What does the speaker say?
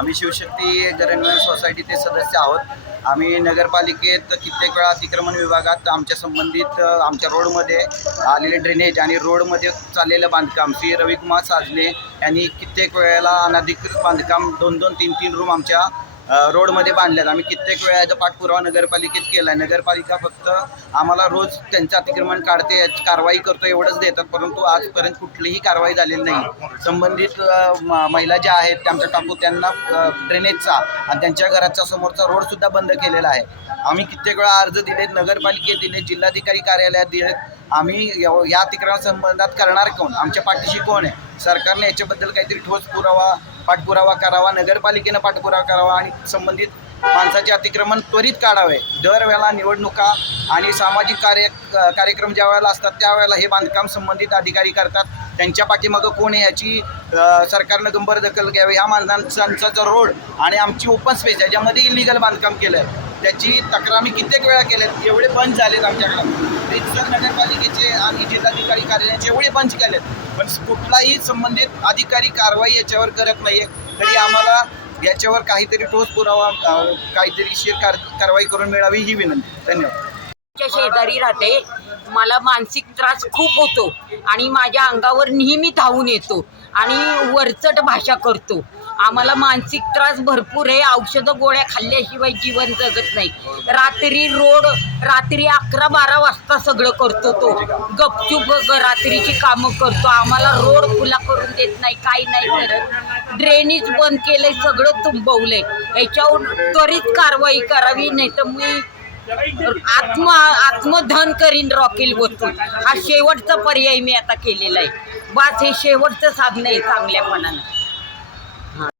आम्ही शिवशक्ती गरणवन सोसायटीचे सदस्य आहोत। आम्ही नगरपालिकेत कित्येक वेळा अतिक्रमण विभागात आमच्या संबंधित आमच्या रोडमध्ये आलेले ड्रेनेज आणि रोडमध्ये चाललेलं बांधकाम श्री रविकुमार साजने यांनी कित्येक वेळेला अनधिकृत बांधकाम 2-2, 3-3 रूम आमच्या रोडमध्ये बांधल्यात। आम्ही कित्येक वेळा याचा पाठपुरावा नगरपालिकेत केला आहे। नगरपालिका फक्त आम्हाला रोज त्यांचं अतिक्रमण काढते, याची कारवाई करतो एवढंच देतात, परंतु आजपर्यंत कुठलीही कारवाई झालेली नाही। संबंधित महिला ज्या आहेत त्यांच्या टाकू त्यांना ड्रेनेजचा आणि त्यांच्या घराच्या समोरचा रोडसुद्धा बंद केलेला आहे। आम्ही कित्येक वेळा अर्ज दिलेत, नगरपालिकेत दिले, जिल्हाधिकारी कार्यालयात दिलेत। आम्ही या अतिक्रमण संबंधात करणार कोण, आमच्या पाठीशी कोण आहे? सरकारने याच्याबद्दल काहीतरी ठोस पाठपुरावा करावा, नगरपालिकेनं पाठपुरावा करावा आणि संबंधित माणसाचे अतिक्रमण त्वरित काढावे। दरवेळेला निवडणुका आणि सामाजिक कार्यक्रम ज्या वेळेला असतात त्यावेळेला हे बांधकाम संबंधित अधिकारी करतात। त्यांच्या पाठीमागं कोण आहे याची सरकारनं गंभीर दखल घ्यावी। ह्या माणसांचा रोड आणि आमची ओपन स्पेस ज्याच्यामध्ये इलिगल बांधकाम केलं आहे त्याची तक्रार आम्ही कित्येक वेळा केल्यात, एवढे बंद झालेत आमच्याकडं। रितसर नगरपालिकेचे आणि जिल्हाधिकारी कार्यालयाचे एवढे बंद केलेत, पण कुठलाही संबंधित अधिकारी कारवाई याच्यावर करत नाही आहे। तरी आम्हाला याच्यावर काहीतरी ठोस पुरावा, काहीतरी कारवाई करून मिळावी ही विनंती। धन्यवाद। शेजारी राहते, मला मानसिक त्रास खूप होतो आणि माझ्या अंगावर नेहमी धावून येतो आणि वरचट भाषा करतो। आम्हाला मानसिक त्रास भरपूर आहे, औषधं गोळ्या खाल्ल्याशिवाय जीवन जगत नाही। रात्री 11-12 वाजता सगळं करतो तो, गपचूप रात्रीची कामं करतो। आम्हाला रोड खुला करून देत नाही, काही नाही करत। ड्रेनेज बंद केलंय, सगळं तुंबवलंय। याच्यावर त्वरित कारवाई करावी, नाही तर मी आत्मधन करीन रॉकेल बसून। हा शेवटचा पर्याय मी आता केलेला आहे। बस हे शेवटचं साधन आहे चांगल्यापणानं।